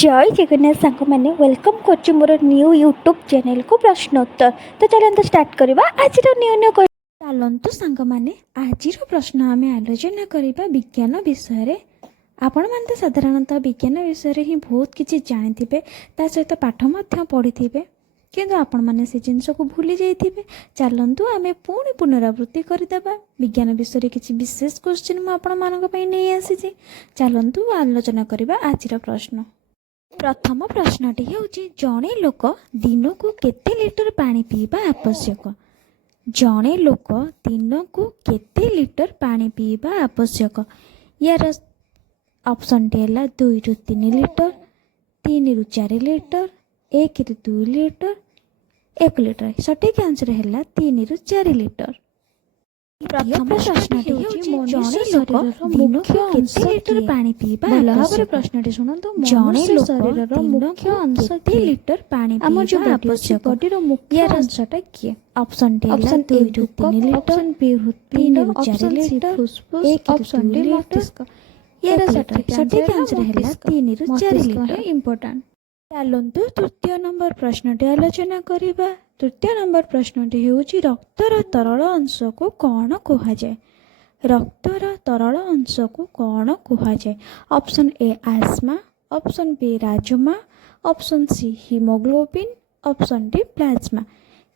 जय जगन्नाथ सांग मैंने वेलकम कर मोर न्यू यूट्यूब चैनल को प्रश्नोत्तर। तो चलते स्टार्ट करवा आज न्यू न्यू चलतु सांग मैंने आज प्रश्न आम आलोचना करवा विज्ञान विषय। आपण मैंने तो साधारणतः विज्ञान विषय ही बहुत किसी जानी सहित पाठ पढ़ी थे किंतु आपण मैंने से जिनस को भूली जाइए। चलतु आम पुणी पुनरावृत्ति करदेवा विज्ञान विषय किसी विशेष क्वेश्चन मुझे नहीं आसी। चलतु आलोचना करवा आज प्रश्न। प्रथम प्रश्नटी होची जड़े लोक दिन को केते लिटर पानी पीवा आवश्यक। जड़े लोक दिन को केते लिटर पानी पीवा आवश्यक। यार ऑप्शन टी है 2 ରୁ 3 लिटर, 3 ରୁ 4 लिटर, 1 ରୁ 2 लिटर, 1 लिटर। सठिक आंसर है 3 ରୁ 4 लिटर। प्रथम प्रश्नटी होची जड़े लोक दिन को केते लिटर पानी पीवा आवश्यक। प्रश्नटी सुनंतु जड़े लोक शरीरर मुख्य अंश केते लिटर पानी पीवा आवश्यक। बॉडीर मुख्य अंशटा किए। ऑप्शन टी है 2 ରୁ 3 लिटर, ऑप्शन बी 3 ରୁ 4 लिटर, फुसफुस, ऑप्शन डी मस्तिष्क। यार सठिक आंसर है 3 ରୁ 4 लिटर। इंपोर्टेंट। चलतु तृतीय नंबर प्रश्नटी आलोचना करवा। तृतीय नंबर प्रश्नटी होची रक्तर तरल अंश को कौन कहुए। रक्तर तरल अंश को कौन कहुए। ऑप्शन ए आस्मा, ऑप्शन बी राजमा, option C haemoglobin, option D plasma.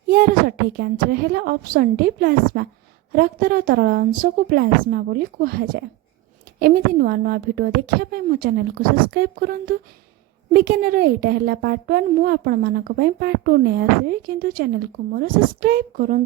यार सठिक आंसर है ऑप्शन डी प्लाज्मा। रक्तर तरल अंश को प्लाज्मा बोली कहुए। एमती नुआ नुआ वीडियो देखा मो चैनल को सब्सक्राइब करूँ। विज्ञान यहाँ है पार्ट 1 मुझे पार्ट 2 नहीं आसबि किंतु चैनल को मोर सब्सक्राइब करूँ।